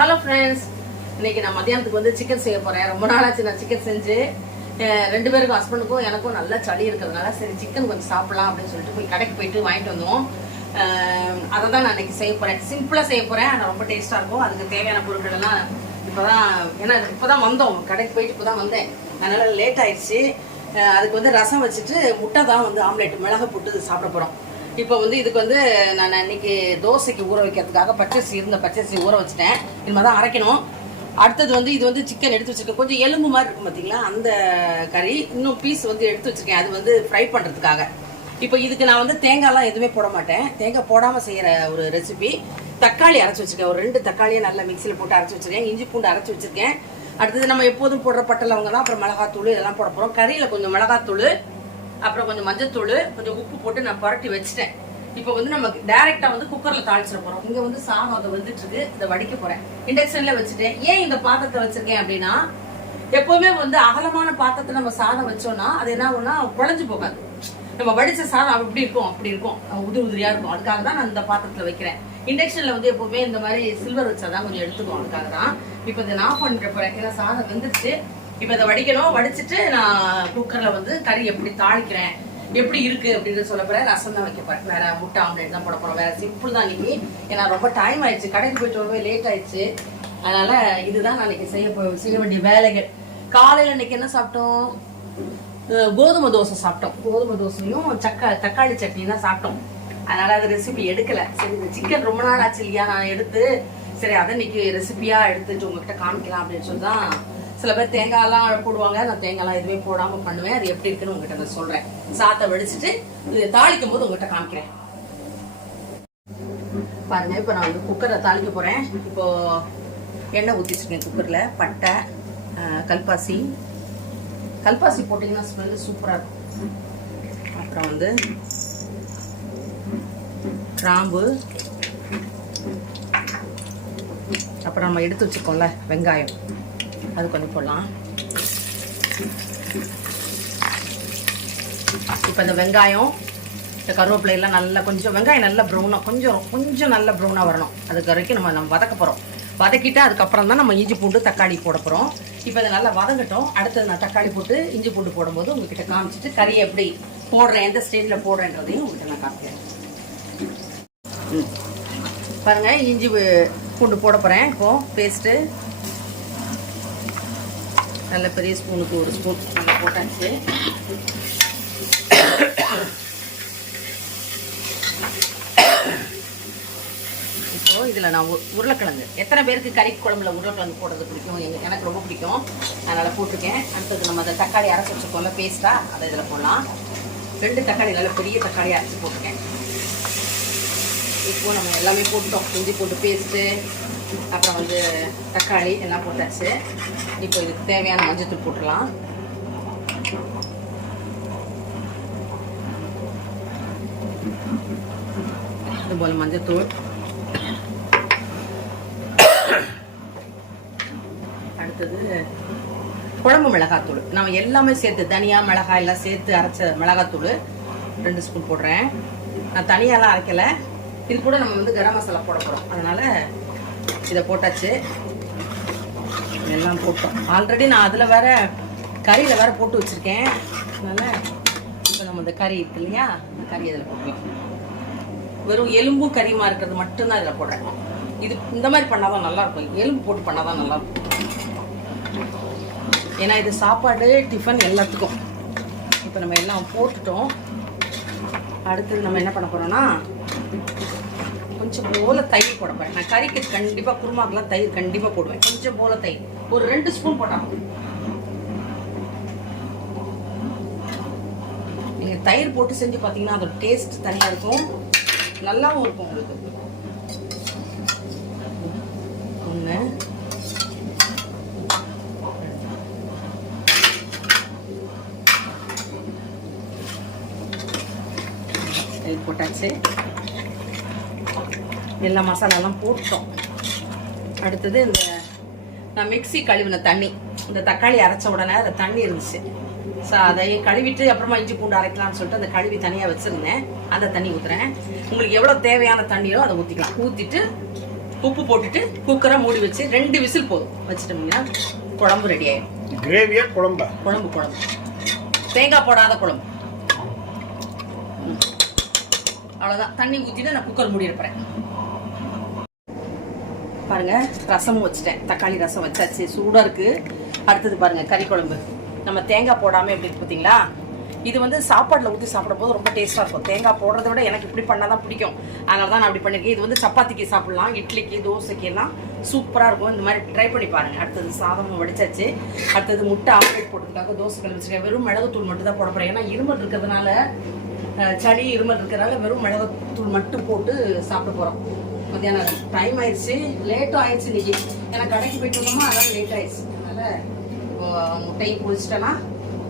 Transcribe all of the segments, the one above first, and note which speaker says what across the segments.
Speaker 1: Hello friends இன்னைக்கு நான் மதியானத்துக்கு வந்து சிக்கன் செய்ய போறேன். ரொம்ப நாளாச்சு நான் சிக்கன் செஞ்சு. ரெண்டு பேருக்கும் ஹஸ்பண்டுக்கும் எனக்கும் நல்ல சளி இருக்கிறதுனால சரி சிக்கன் கொஞ்சம் சாப்பிடலாம் அப்படின்னு சொல்லிட்டு போய் கடைக்கு போயிட்டு வாங்கிட்டு வந்தோம். அதை தான் நான் இன்னைக்கு செய்ய போகிறேன் சிம்பிளாக செய்ய போகிறேன் ஆனால் ரொம்ப டேஸ்ட்டாக இருக்கும். அதுக்கு தேவையான பொருட்கள் எல்லாம் இப்போதான் ஏன்னா இப்போதான் வந்தோம். கடைக்கு போயிட்டு இப்போ தான் வந்தேன். அதனால் லேட் ஆயிடுச்சு. அதுக்கு வந்து ரசம் வச்சுட்டு முட்டை தான் வந்து ஆம்லேட் மிளகா போட்டு சாப்பிட போகிறோம் இப்போ வந்து இதுக்கு வந்து நான் இன்னைக்கு தோசைக்கு ஊற வைக்கிறதுக்காக பச்சரிசி இருந்த பச்சரிசி ஊற வச்சுட்டேன். இனிமே தான் அரைக்கணும். அடுத்தது வந்து இது வந்து சிக்கன் எடுத்து வச்சிருக்கேன். கொஞ்சம் எலும்பு மாதிரி இருக்கும் பார்த்தீங்களா அந்த கறி. இன்னும் பீஸ் வந்து எடுத்து வச்சிருக்கேன். அது வந்து ஃப்ரை பண்ணுறதுக்காக இப்போ இதுக்கு நான் வந்து தேங்காய்லாம் எதுவுமே போட மாட்டேன். தேங்காய் போடாமல் செய்கிற ஒரு ரெசிபி தக்காளி அரைச்சி வச்சிருக்கேன். ஒரு ரெண்டு தக்காளியை நல்லா மிக்சியில் போட்டு அரைச்சி வச்சிருக்கேன். இஞ்சி பூண்டு அரைச்சி வச்சிருக்கேன். அடுத்தது நம்ம எப்போதும் போடுற பட்டை லவங்க தான் அப்புறம் மிளகாத்தூள் இதெல்லாம் போட போகிறோம் கறியில் கொஞ்சம் மிளகாத்தூள் அப்புறம் கொஞ்சம் மஞ்சத்தூள் கொஞ்சம் உப்பு போட்டு நான் புரட்டி வச்சுட்டேன். இப்போ வந்து நம்ம டைரக்டா வந்து குக்கர்ல தாளிச்சிட போறோம். இங்க வந்து சாதம் அதை வந்துட்டு இருக்கு இதை வடிக்க போறேன். இண்டக்ஷன்ல வச்சுட்டேன். ஏன் இந்த பாத்திரத்தை வச்சிருக்கேன் அப்படின்னா எப்பவுமே வந்து அகலமான பாத்திரத்தை நம்ம சாதம் வச்சோம்னா அது என்ன ஆகும்னா குழஞ்சு போகாது. நம்ம வடிச்ச சாதம் அப்படி இருக்கும் அப்படி இருக்கும். உதிரி உதிரியா இருக்கும். அதுக்காக தான் நான் இந்த பாத்திரத்துல வைக்கிறேன். இண்டக்ஷன்ல வந்து எப்பவுமே இந்த மாதிரி சில்வர் வச்சாதான் கொஞ்சம் எடுத்துக்கும் அதுக்காக தான். இப்போ இதை நான் பண்ணிட்டு போறேன். ஏன்னா சாதம் வெந்துருச்சு. இப்போ இதை வடிக்கணும் வடிச்சிட்டு நான் குக்கர்ல வந்து கறி எப்படி தாளிக்கிறேன் எப்படி இருக்கு அப்படின்னு சொல்ல போறேன். ரசம் தான் வைக்க போறேன். வேற முட்டை ஆம்லேட் தான் போட போறோம். வேற சிம்பிள் தான் இன்னைக்கு ஏன்னா ரொம்ப டைம் ஆயிடுச்சு. கடைக்கு போயிட்டு வரவே லேட் ஆயிடுச்சு. அதனால இதுதான் நான் இன்னைக்கு செய்ய போ செய்ய வேண்டிய வேலைகள். காலையில இன்னைக்கு என்ன சாப்பிட்டோம்? கோதுமை தோசை சாப்பிட்டோம். கோதுமை தோசையும் சக்க தக்காளி சட்னி தான் சாப்பிட்டோம். அதனால அது ரெசிபி எடுக்கல. சரி இந்த சிக்கன் ரொம்ப நாள் ஆச்சு இல்லையா? நான் எடுத்து சரி அதை இன்னைக்கு ரெசிபியா எடுத்துட்டு உங்ககிட்ட காமிக்கலாம் அப்படின்னு சொல்லி தான் சில பேர் தேங்காய்லாம் போடுவாங்க. நான் தேங்காய்லாம் எதுவுமே போடாமல் பண்ணுவேன். அது எப்படி இருக்குன்னு உங்ககிட்ட நான் சொல்கிறேன் சாத்தை வடிச்சிட்டு இது தாளிக்கும் போது உங்ககிட்ட காமிக்கிறேன். பாருங்க இப்போ நான் வந்து குக்கரை தாளிக்க போகிறேன் இப்போ எண்ணெய் ஊற்றி குக்கரில் பட்டை கல்பாசி. கல்பாசி போட்டிங்கன்னா ஸ்மெல்லு சூப்பராக இருக்கும். அப்புறம் வந்து கிராம்பு. அப்புறம் நம்ம எடுத்து வச்சுருக்கோம்ல வெங்காயம். அது கொஞ்சம் போடலாம். இப்போ இந்த வெங்காயம் இந்த கருவேப்பிலை எல்லாம் நல்லா கொஞ்சம் வெங்காயம் நல்லா ப்ரௌனாக கொஞ்சம் கொஞ்சம் நல்லா ப்ரௌனாக வரணும். அதுக்கு வரைக்கும் நம்ம நம்ம வதக்க போகிறோம் வதக்கிட்டு அதுக்கப்புறம் தான் நம்ம இஞ்சி பூண்டு தக்காளி போட போகிறோம் இப்போ இதை நல்லா வதங்கட்டும். அடுத்தது நான் தக்காளி போட்டு இஞ்சி பூண்டு போடும்போது உங்ககிட்ட காமிச்சிட்டு கறியை எப்படி போடுறேன் எந்த ஸ்டேஜில் போடுறேன்றதையும் உங்ககிட்ட நான் காமிக்கிறேன். பாருங்கள் இஞ்சி பூண்டு போட போகிறேன் இப்போ பேஸ்ட்டு நல்ல பெரிய ஸ்பூனுக்கு ஒரு ஸ்பூன் நல்லா போட்டாச்சு. இப்போ இதில் நான் உ- உருளைக்கிழங்கு. எத்தனை பேருக்கு கறி குழம்புல உருளைக்கிழங்கு போடுறது பிடிக்கும்? எங்க எனக்கு ரொம்ப பிடிக்கும். அதனால் போட்டிருக்கேன். அடுத்தது நம்ம அந்த தக்காளி அரைச்சி வச்சுருக்கோம்ல பேஸ்ட்டாக அதை இதில் போடலாம். ரெண்டு தக்காளி நல்ல பெரிய தக்காளி அரைச்சி போட்டிருக்கேன். இப்போ நம்ம எல்லாமே போட்டுட்டோம். இஞ்சி போட்டு பேஸ்ட்டு அப்புறம் வந்து தக்காளி எல்லாம் போட்டாச்சு. இப்போ இதுக்கு தேவையான மஞ்சத்தூள் போட்டுடலாம். இது போல் மஞ்சத்தூள். அடுத்தது குழம்பு மிளகாத்தூள். நம்ம எல்லாமே சேர்த்து தனியாக மிளகாய் எல்லாம் சேர்த்து அரைச்ச மிளகாத்தூள் ரெண்டு ஸ்பூன் போடுறேன். நான் தனியாலாம் அரைக்கல. இது கூட நம்ம வந்து கரம் மசாலா போட போகிறோம் அதனால் இதை போட்டாச்சு. எல்லாம் போட்டோம். ஆல்ரெடி நான் அதில் வேற கறியில் வேற போட்டு வச்சுருக்கேன். அதனால் இப்போ நம்ம இந்த கறி இருக்கு இல்லையா? இந்த கறி இதில் போடலாம். வெறும் எலும்பும் கறியுமா இருக்கிறது மட்டும்தான் இதில் போடுறேன் இது இந்த மாதிரி பண்ணாதான் நல்லா இருக்கும் எலும்பு போட்டு பண்ணால் தான் நல்லாயிருக்கும். ஏன்னா இது சாப்பாடு டிஃபன் எல்லாத்துக்கும். இப்போ நம்ம எல்லாம் போட்டுட்டோம். அடுத்தது நம்ம என்ன பண்ண போகிறோம்னா கொஞ்சம் போல தயிர் போட போறேன் நான் கறிக்கு கண்டிப்பாக குருமாக்கெல்லாம் தயிர் கண்டிப்பாக போடுவேன். கொஞ்சம் போல தயிர். ஒரு ரெண்டு ஸ்பூன் போட்டா நீங்கள் தயிர் போட்டு செஞ்சு பார்த்தீங்கன்னா அதோட டேஸ்ட் தனியாக இருக்கும். நல்லாவும் இருக்கும் உங்களுக்கு. ஒன்று தயிர் போட்டாச்சு. எல்லா மசாலாலாம் போட்டோம். அடுத்தது இந்த நான் மிக்ஸி கழுவின தண்ணி. இந்த தக்காளி அரைச்ச உடனே அந்த தண்ணி இருந்துச்சு. ஸோ அதையும் கழுவிட்டு அப்புறமா இஞ்சி பூண்டு அரைக்கலாம்னு சொல்லிட்டு அந்த கழுவி தனியாக வச்சுருந்தேன். அந்த தண்ணி ஊற்றுறேன் உங்களுக்கு எவ்வளோ தேவையான தண்ணியோ அதை ஊற்றிக்கலாம் ஊற்றிட்டு உப்பு போட்டுட்டு குக்கரை மூடி வச்சு ரெண்டு விசில் போதும். வச்சுட்டோம்னா குழம்பு ரெடி ஆயிடும்.
Speaker 2: கிரேவியா குழம்பா?
Speaker 1: குழம்பு குழம்பு. தேங்காய் போடாத குழம்பு. ம். அவ்வளவுதான். தண்ணி ஊத்திட்டு நான் குக்கர் மூடி இருப்பேன் பாருங்க ரசமும் வச்சுட்டேன். தக்காளி ரசம் வச்சாச்சு. சூடா இருக்கு. அடுத்தது பாருங்க கறி குழம்பு. நம்ம தேங்காய் போடாம எப்படி இருக்கு பாத்தீங்களா? இது வந்து சாப்பாடுல ஊற்றி சாப்பிடும்போது ரொம்ப டேஸ்டா இருக்கும். தேங்காய் போடுறத விட எனக்கு இப்படி பண்ணாதான் பிடிக்கும். அதனால தான் நான் அப்படி பண்ணிருக்கேன். இது வந்து சப்பாத்திக்கு சாப்பிடலாம். இட்லிக்கு தோசைக்கு எல்லாம் சூப்பரா இருக்கும். இந்த மாதிரி ட்ரை பண்ணி பாருங்க. அடுத்தது சாதமும் வடிச்சாச்சு. அடுத்தது முட்டை ஆம்லேட் போட்டதுக்காக தோசை கல் வெறும் மிளகுத்தூள் மட்டும் தான் போட போறேன். ஏன்னா இருமல் இருக்கிறதுனால சளி இருமல் இருக்கிறதுனால வெறும் மிளகுத்தூள் மட்டும் போட்டு சாப்பிட போறோம். மத்தியானம். டைம் ஆயிடுச்சு. லேட்டும் ஆயிடுச்சு இன்னைக்கு. ஏன்னா கடைக்கு போயிட்டு வந்தோமா அதனால லேட் ஆயிடுச்சு. அதனால இப்போ முட்டையும் பொழிச்சிட்டேன்னா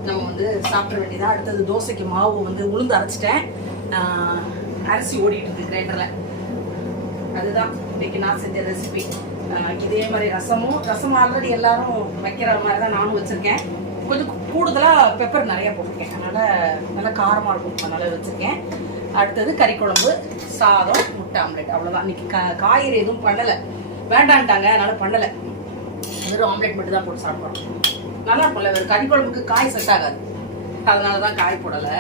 Speaker 1: நம்ம வந்து சாப்பிட வேண்டியதா? அடுத்தது தோசைக்கு மாவு வந்து உளுந்து அரைச்சிட்டேன். அரிசி ஓடிட்டு இருக்கு கிரைண்டரில் அதுதான் இன்னைக்கு நான் செஞ்ச ரெசிபி இதே மாதிரி ரசமும் ரசம் ஆல்ரெடி எல்லாரும் வைக்கிற மாதிரி தான் நானும் வச்சிருக்கேன். கொஞ்சம் கூடுதலாக பெப்பர் நிறைய போட்டிருக்கேன். அதனால நல்லா காரமாக இருக்கும். அதனால வச்சிருக்கேன். அடுத்தது கறி குழம்பு சாதம் முட்டை ஆம்லெட் அவ்வளோதான் இன்னைக்கு கா காய்கறி எதுவும் பண்ணலை. வேண்டான்ட்டாங்க அதனால பண்ணலை. வெறும் ஆம்லெட் மட்டும் தான் போட்டு சாப்பிட்றோம். நல்லா இருக்கும்ல வேறு கறி குழம்புக்கு காய் செட் ஆகாது. அதனால தான் காய் போடலை.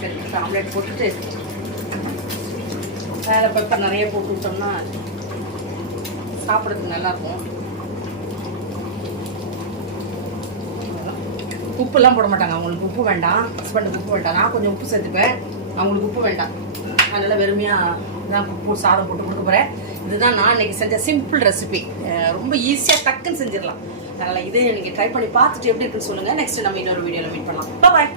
Speaker 1: சரி ஆம்லெட் போட்டுட்டு வேறு பெப்பர் நிறைய போட்டு விட்டோம்னா சாப்பிட்றதுக்கு நல்லாயிருக்கும் உப்புலாம் போட மாட்டாங்க. அவங்களுக்கு உப்பு வேண்டாம். ஹஸ்பண்டுக்கு உப்பு வேண்டாம். நான் கொஞ்சம் உப்பு சேர்த்துப்பேன். அவங்களுக்கு உப்பு வேண்டாம். அதனால வெறுமையாக தான் உப்பு சாதம் போட்டு கொடுக்க போகிறேன் இதுதான் நான் இன்னைக்கு செஞ்ச சிம்பிள் ரெசிபி ரொம்ப ஈஸியாக டக்குன்னு செஞ்சிடலாம். அதனால் இதே நீங்கள் ட்ரை பண்ணி பார்த்துட்டு எப்படி இருக்குன்னு சொல்லுங்கள் நெக்ஸ்ட் நம்ம இன்னொரு வீடியோவில் மீட் பண்ணலாம். பாய்